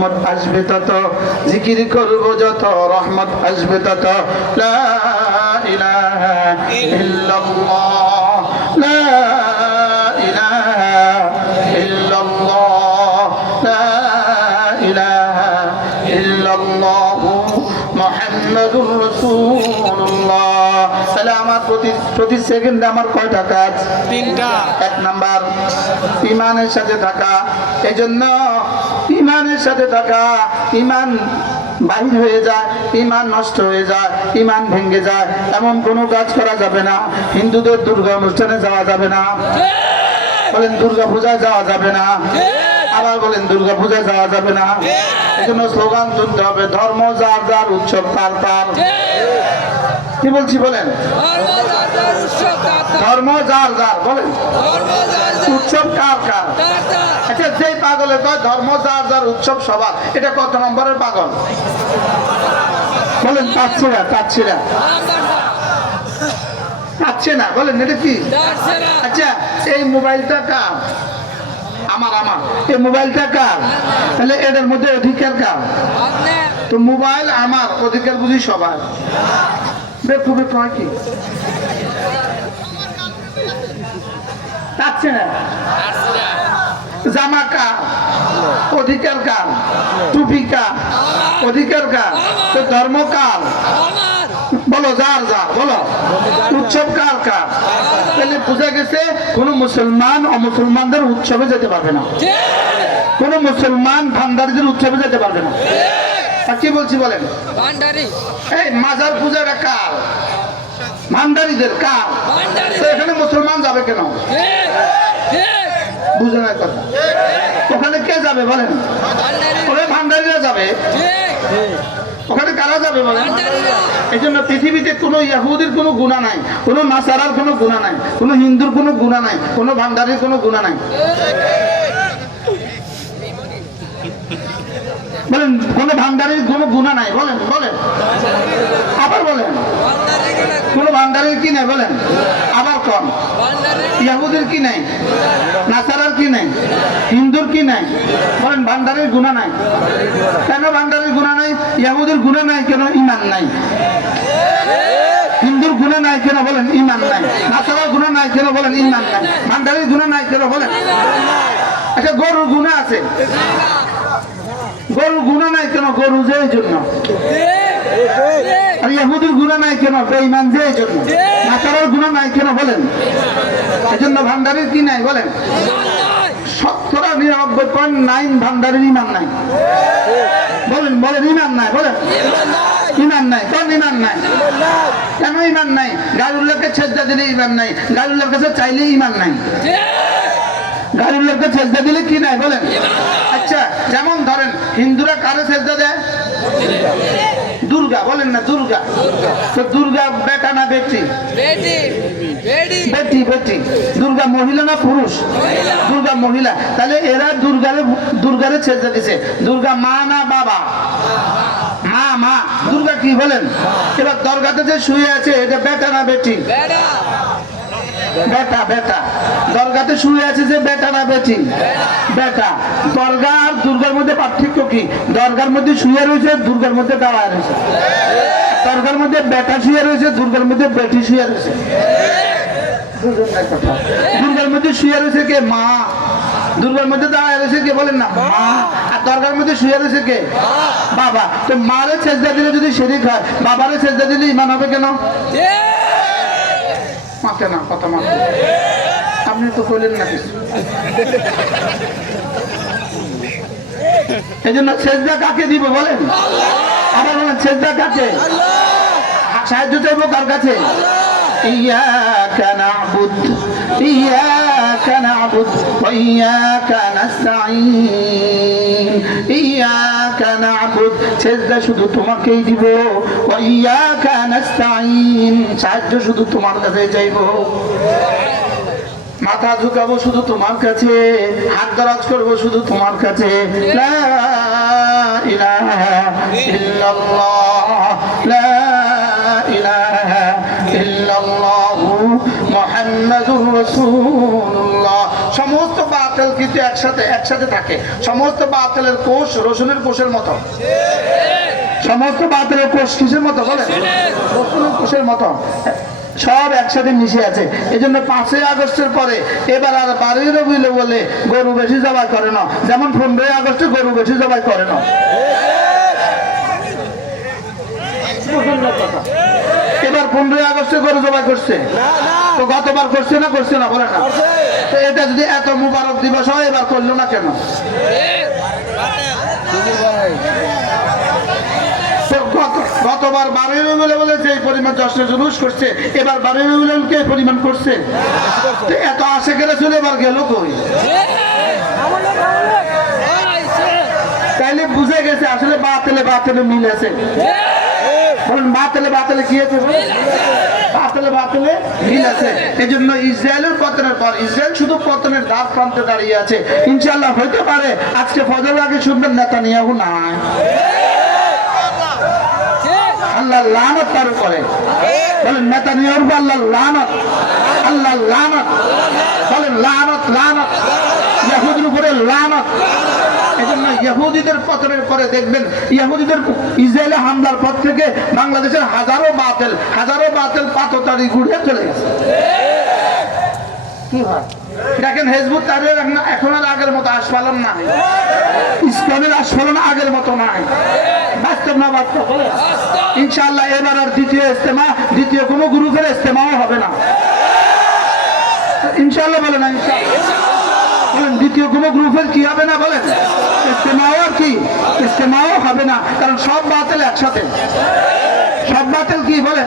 রহমত আসবে তত, জিকির করব যত রহমত আসবে তত। লা ইলাহা ইল্লাল্লাহ, লা ইলাহা ইল্লাল্লাহ, লা ইলাহা ইল্লাল্লাহ মুহাম্মাদুর রাসূলুল্লাহ। তাহলে আমার প্রতি সেকেন্ডে আমার কয়টা কাজ? 3টা। 1 নাম্বার ঈমানের সাথে থাকা। এজন্য ঈমানের সাথে থাকা, ঈমান বাহির হয়ে যায়, ঈমান নষ্ট হয়ে যায়, ঈমান ভেঙে যায়, এমন কোনো কাজ করা যাবে না। হিন্দুদের দুর্গা অনুষ্ঠানে যাওয়া যাবে না, বলেন দুর্গা পূজায় যাওয়া যাবে না, আবার বলেন দুর্গা পূজায় যাওয়া যাবে না। এজন্য স্লোগান তুলতে হবে, ধর্ম যার যার, উৎসব তার তার। কি বলছি বলেন? ধর্ম যার যার, বলেন উৎসব কার কার? আচ্ছা, যেই পাগলে কয় ধর্ম যার যার, উৎসব সবার, এটা কত নম্বরের পাগল? বলেন পাচ্ছে না, পাচ্ছে না, পাচ্ছে না, বলেন এটা কি? আচ্ছা, এই মোবাইলটা কার? আমার আমার। এই মোবাইলটা কার? তাহলে এদের মধ্যে অধিকার কার? তো মোবাইল আমার, অধিকার বুঝি সবার। বেকুবে কয় কি? পাচ্ছে না। জামা কার? অধিকার কার? টুপি কার? অধিকার কার? তো ধর্ম কার? বলো যার যার, বলো উৎসব কার কার? তাহলে বোঝা গেছে কোন মুসলমান অমুসলমানদের উৎসবে যেতে পারবে না, কোন মুসলমান ভান্ডারীদের উৎসবে যেতে পারবে না। কি বলছি বলেন? এই মাজার পূজাটা কার? ভান্ডারীদের। কার? তো এখানে মুসলমান যাবে কেন? বুঝে না কথা। ওখানে কে যাবে বলেন? ওখানে ভান্ডারীরা যাবে। ওখানে কারা যাবে বলেন? এই জন্য পৃথিবীতে কোনো ইহুদির কোনো গুনাহ নাই, কোনো নাসারার কোনো গুনাহ নাই, কোনো হিন্দুর কোনো গুনাহ নাই, কোনো ভান্ডারীর কোনো গুনাহ নাই। বলেন কোনো ভান্ডারীর কোনো গুনাহ নাই, বলেন বলেন, আবার বলেন কোন ভান্ডারীর কি নাই বলেন, আবার কম। ইহুদির কি নাই? নাসারার কি নাই? হিন্দুর কি নাই? বলেন ভান্ডারীর গুনাহ নাই। কেন ভান্ডারীর গুনাহ নাই? ইহুদির গুনাহ নাই কেন? ঈমান নাই। হিন্দুর গুনাহ নাই কেন? বলেন ঈমান নাই। নাসারার গুনাহ নাই কেন? বলেন ঈমান নাই। ভান্ডারীর গুনাহ নাই কেন? বলেন। আচ্ছা, গরুর গুনাহ আছে, গরুর গুনাহ নাই কেন? গরু যে এই জন্য। আর ইহুদির গুনাহ নাই কেন? বেঈমান যে এই জন্য। নাসারার গুনাহ নাই কেন? বলেন। এই জন্য ভান্ডারীর কি নাই বলেন? 99.9 ভান্ডারীর ঈমান নাই। বলেন বলেন ঈমান নাই, বলেন ঈমান নাই। কোন ঈমান নাই? কেন ঈমান নাই? গায়রুল্লাহকে সেজদা দিলে ঈমান নাই, গায়রুল্লাহর কাছে চাইলে ঈমান নাই, গায়রুল্লাহকে সেজদা দিলে কি নাই বলেন? আচ্ছা, যেমন ধরেন হিন্দুরা কারে সেজদা দেয়? দুর্গা। বলেন না দুর্গা। তো দুর্গা বেটা না বেটি? বেটি। বেটি। দুর্গা মহিলা না পুরুষ? দুর্গা মহিলা। তাহলে এরা দুর্গারে সেজদা দিছে। দুর্গা মা না বাবা? মা। মা। দুর্গা কি বলেন? এবার দরগাতে যে শুয়ে আছে এটা বেটা না বেটি? বেটা। বেটা। দরগাতে শুয়ে আছে যে বেটা না বেটি? বেটা। দরগা আর দুর্গার মধ্যে পার্থক্য কি? দরগার মধ্যে শুয়ে রয়েছে, দুর্গার মধ্যে দাঁড়ায় রয়েছে। দরগার মধ্যে বেটা শুয়ে রয়েছে, দুর্গার মধ্যে বেটি শুয়ে রয়েছে। দুর্গার মধ্যে শুয়ে রয়েছে কে? মা। দুর্গার মধ্যে দাঁড়ায় রয়েছে কে? বলেন না মা। আর দরগার মধ্যে শুয়ে রয়েছে কে? বাবা। তো মারে সেজদা দিলে যদি শিরক হয়, বাবারে সেজদা দিলে ঈমান হবে কেন? মাতে না, কথা মাতে। আপনি তো কইলেন না কিছু। এই জন্য সেজদা কাকে দিব বলেন? আবার বলেন সেজদা কাকে? সাহায্য চাইবো কার কাছে? ইয়াকা না'বুদ, ইয়াকা না'বুদ ওয়া ইয়াকা নাস্তাঈন। ইয়াকা না'বুদ, সেজদা শুধু তোমাকেই দিব। ওয়া ইয়াকা নাস্তাঈন, সাহায্য শুধু তোমার কাছে চাইবো। মাথা ঝুঁকাবো শুধু তোমার কাছে, হাত দরাজ করবো শুধু তোমার কাছে। লা ইলাহা ইল্লাল্লাহ, লা ইলাহা ইল্লাল্লাহু মুহাম্মাদুর রাসূলুল্লাহ। সমস্ত বাতিল বাতিল কিন্তু একসাথে থাকে। সমস্ত বাতিলের কোষ রসুনের কোষের মতো। সমস্ত বাতিলের কোষ কিসের মতো বলে? রসুনের কোষের মতো, সব একসাথে মিশে আছে। এই জন্য 5ই আগস্টের পরে এবার আর 12ই রবিউল বলে গরু বেশি জবাই করে না, যেমন 15ই আগস্টে গরু বেশি জবাই করে না। এবার 15ই আগস্টে গরু জবাই করছে, তো গতবার করছে না বলে না? তো এটা যদি এত মুবারক দিবস হয় এবার করলো না কেন? গতবার 12ই রবিউল বলে যে পরিমাণ জশ্নে জুলুস করছে, এবার 12ই রবিউল কে পরিমাণ করছে? তো এত আসে গেলে চলে এবার গেল কই? তাইলে বুঝে গেছে আসলে বাতিলে মিল আছে। বলেন বাতিলে কি আছে? বাতিলে মিল আছে। এই জন্য ইসরায়েলের পতনের পর ইসরায়েল শুধু পতনের দ্বার প্রান্তে দাঁড়িয়ে আছে। ইনশাআল্লাহ হইতে পারে আজকে ফজরের আগে শুনবেন নেতানিয়াহু নাই, আল্লাহ লানত তার উপরে। বলেন নেতানিয়াহুর উপর আল্লাহ লানত, আল্লাহ লানত। বলেন লানত ইহুদির উপরে লানত। এজন্য ইহুদিদের পতনের পরে দেখবেন ইহুদিদের ইসরায়েলে হামলার পর থেকে বাংলাদেশের হাজারো বাতিল পাততাড়ি ঘুরে চলে গেছে। কি হয় দেখেন, হিজবুত তাহরীর এখন আর আগের মতো আস্ফালন নাই, ইসলামের আস্ফালন আগের মতো নাই। বাস্তব না বাস্তব? ইনশাআল্লাহ এবার আর দ্বিতীয় কোনো গ্রুপের ইস্তেমাও হবে না ইনশাআল্লাহ। বলে না ইনশাআল্লাহ? বলেন দ্বিতীয় কোনো গ্রুপের কি হবে না? বলেন ইস্তেমাও হবে না, কারণ সব বাতিল একসাথে। সব বাতিল কি বলে?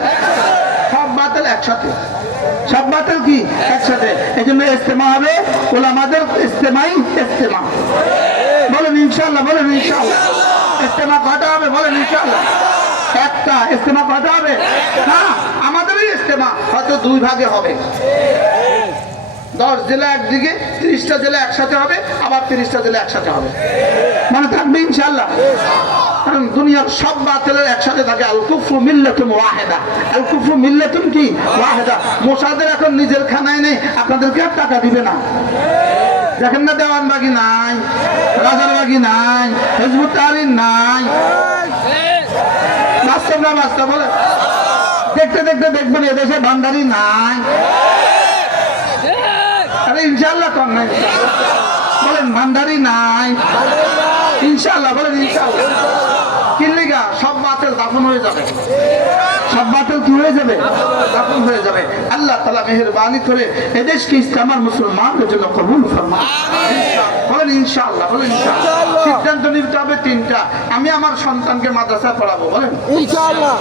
সব বাতিল একসাথে। সব বাতিল কি একসাথে। এই জন্য ইস্তেমা হবে, উলামাদের ইস্তেমা। বলেন ইনশাআল্লাহ, বলেন ইনশাআল্লাহ। ইস্তেমা কয়টা হবে? বলেন ইনশাআল্লাহ। একটা। ইস্তেমা কয়টা হবে? না, আমাদেরই ইস্তেমা হয়তো 2 ভাগে হবে। 10 জেলা একদিকে, 30টা জেলা একসাথে হবে, আবার 30টা জেলা একসাথে হবে। মানে থাকবে ইনশাআল্লাহ। কারণ দুনিয়ার সব বাতিলের একসাথে থাকে। আল কুফরু মিল্লাতুন ওয়াহিদা। আল কুফরু মিল্লাতুন কি? ওয়াহিদা। মোসাদের এখন নিজের খানায় নেই, আপনাদেরকে আর টাকা দিবে না। দেখেন না, দেওয়ানবাগি নাই, রাজারবাগি নাই, হিজবুত তাহরীর নাই। বাস্তব না বাস্তব? বলে দেখতে দেখবেন এদেশে ভান্ডারি নাই। আরে ইনশাআল্লাহ কম নাই। বলেন ভান্ডারি নাই ইনশাআল্লাহ। বলেন ইনশাআল্লাহ। কি লিগা? সব বাতিল দাফন হয়ে যাবে। সব বাতিল কি হয়ে যাবে? দাফন হয়ে যাবে। আল্লাহ তাআলা মেহেরবানি করে এদেশকে ইসলাম আর মুসলমানদের জন্য কবুল ফরমান। বলেন ইনশাআল্লাহ। বলেন ইনশাআল্লাহ। সিদ্ধান্ত নিতে হবে 3টা। আমি আমার সন্তানকে মাদ্রাসায় পড়াবো। বলেন ইনশাআল্লাহ।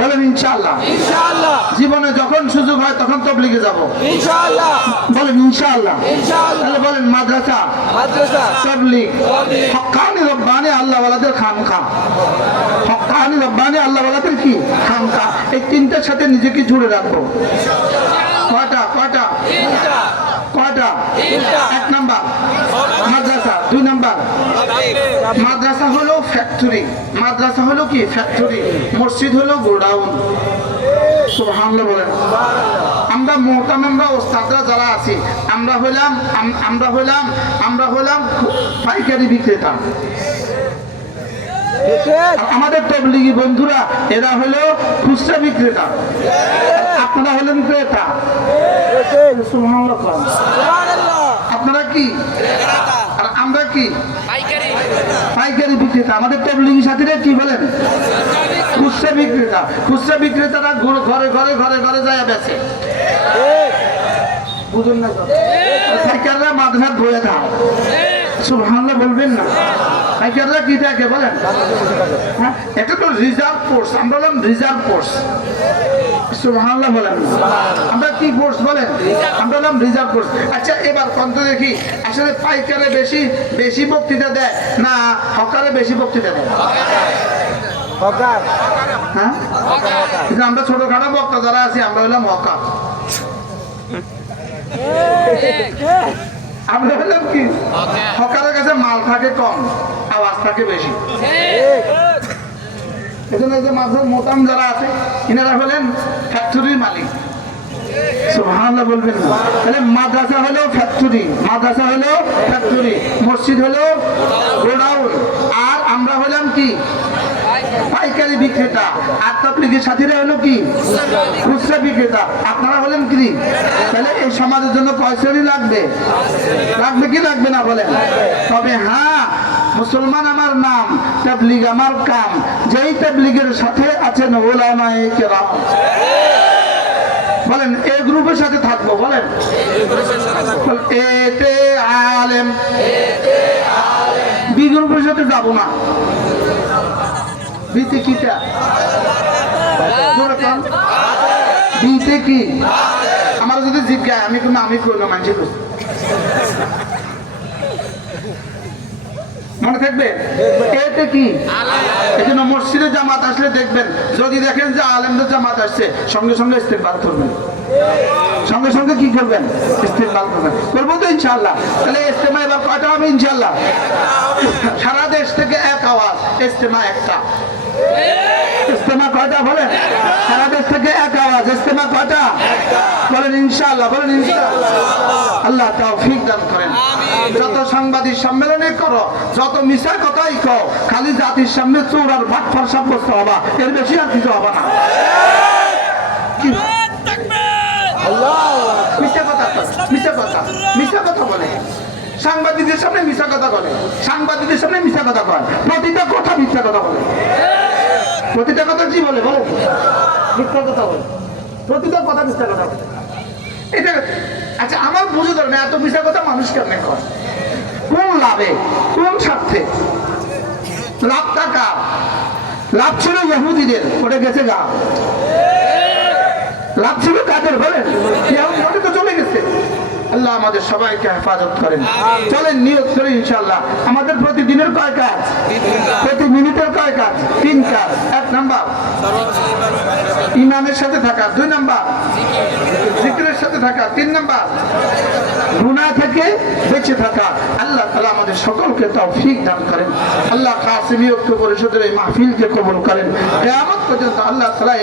বলেন ইনশাআল্লাহ। ইনশাআল্লাহ। জীবনে যখন সুযোগ হয় তখন তাবলীগে যাব ইনশাআল্লাহ। বলেন ইনশাআল্লাহ। ইনশাআল্লাহ। বলেন মাদ্রাসা, তাবলীগ, হক্কানি রব্বানি আল্লাহ ওয়ালাদের খানকা। হক্কানি রব্বানি আল্লাহ ওয়ালাদের কি? খানকা। এই 3টার সাথে নিজেকে জুড়ে রাখবো। কয়টা? 1 নাম্বার মাদ্রাসা। 2 নাম্বার মাদ্রাসা হলো ফ্যাক্টরি। মাদ্রাসা হলো কি? ফ্যাক্টরি। মসজিদ হলো গোডাউন। সুবহানাল্লাহ বলেন। আমরা মুহতামিমরা ওস্তাদরা যারা আছি, আমরা হলাম পাইকারি বিক্রেতা। আমাদের তাবলীগী বন্ধুরা এরা হলো খুচরা বিক্রেতা, আপনারা হলেন ক্রেতা। সুবহানাল্লাহ। আপনারা কি আর আমরা কি? পাইকারি বিক্রেতা। আমাদের তাবলীগী সাথীরা কি বলেন? খুচরা বিক্রেতা। খুচরা বিক্রেতারা ঘরে যায় বেচে। বুঝুন না? পাইকাররা মাদ্রাসার বইয়ে দাও। সুবহানাল্লাহ বলবেন না? পাইকাররা কি থাকে বলেন? এটা তো রিজার্ভ ফোর্স। আমরা বললাম রিজার্ভ ফোর্স। সুবহানাল্লাহ বলেন। আমরা কি ফোর্স বলেন? আমরা বললাম রিজার্ভ ফোর্স। আচ্ছা এবার কত দেখি আসলে পাইকারে বেশি বক্তৃতা দেয় না হকারে বেশি বক্তৃতা দেয়? হকার। হ্যাঁ, আমরা ছোটখাটো বক্তা যারা আছি আমরা হলাম হকার। আমরা হলাম কি? হকারের কাছে মাল থাকে কম, আওয়াজ থাকে বেশি। এজন্য যে মাঝে মোতাম যারা আছে এনারা হলেন ফ্যাক্টরির মালিক। সুবহানাল্লাহ বলবেন না। তাহলে মাদ্রাসা হলো ফ্যাক্টরি, মাদ্রাসা হলো ফ্যাক্টরি, মসজিদ হলো গোডাউন, আর আমরা হলাম কি পাইকারি বিক্রেতা, আর তাবলীগের সাথীরা হলো কি খুচরা বিক্রেতা, আপনারা হলেন কি? তাহলে এই সমাজের জন্য কয় শ্রেণী লাগবে? লাগবে কি লাগবে না বলেন? তবে হ্যাঁ, মুসলমান আমার নাম, তাবলীগ আমার কাম। যেই তাবলীগের সাথে আছেন উলামায়ে কেরাম, বলেন এই গ্রুপের সাথে থাকবো, বলেন এতে আলেম, বি গ্রুপের সাথে যাবো না। বিতে কিটা বিতে কি? আমার যদি জিজ্ঞাসা আমি কোনো আমি করলাম মানছি মনে থাকবে এতে কি? এজন্য মসজিদে জামাত আসলে দেখবেন, যদি দেখেন যে আলেমদের জামাত আসছে, সঙ্গে সঙ্গে ইস্তেকবার করবেন, সঙ্গে সঙ্গে কি করবেন? ইস্তেকবার করবেন। করবো তো ইনশাআল্লাহ। তাহলে ইস্তেমা এবার কয়টা হবে ইনশাআল্লাহ? সারা দেশ থেকে এক আওয়াজ, ইস্তেমা একটা। ইস্তেমা কয়টা বলেন? সারা দেশ থেকে এক আওয়াজ, ইস্তেমা কয়টা বলেন? ইনশাআল্লাহ বলেন ইনশাআল্লাহ। আল্লাহ তৌফিক দান করেন। যত সাংবাদিক সম্মেলনে করো, যত মিছা কথাই কও, খালি জাতির সামনে চোর আর বাটপার সাব্যস্ত হবা, এর বেশি আর কিছু হবে না। কি মিথ্যা কথা, মিথ্যা কথা, মিথ্যা কথা বলে সাংবাদিকদের সামনে, মিথ্যা কথা বলে সাংবাদিকদের সামনে, মিথ্যা কথা বলে, প্রতিটা কথা মিথ্যা কথা বলে, প্রতিটা কথা কি বলে বলে মিথ্যা কথা বলে, প্রতিটা কথা মিথ্যা কথা বলে। এটা আচ্ছা, আমার বুঝে ধরে না, এত মিথ্যা কথা মানুষ কেমনে করে? কোন লাভে, কোন স্বার্থে? লাভ টাকা, লাভ ছিল ইহুদিদের, ওটা গেছে গা। লাভ ছিল কাদের বলেন? ইহুদি তো চলে গেছে। আল্লাহ আমাদের সবাইকে হেফাজত করেন। চলেন নিয়ত করি ইনশাআল্লাহ। আমাদের প্রতিদিনের কয় কাজ? প্রতি মিনিটের কয় কাজ? 3 কাজ। 1 নাম্বার ইমানের সাথে থাকা, 2 নাম্বার জিকিরের সাথে থাকা, 3 নাম্বার গুনাহ থেকে বেঁচে থাকা। আল্লাহ তাআলা আমাদের সকলকে তৌফিক দান করেন। আল্লাহ কাসিমি ঐক্য পরিষদের এই মাহফিলকে কবুল করেন। কিয়ামত পর্যন্ত আল্লাহ তাআলা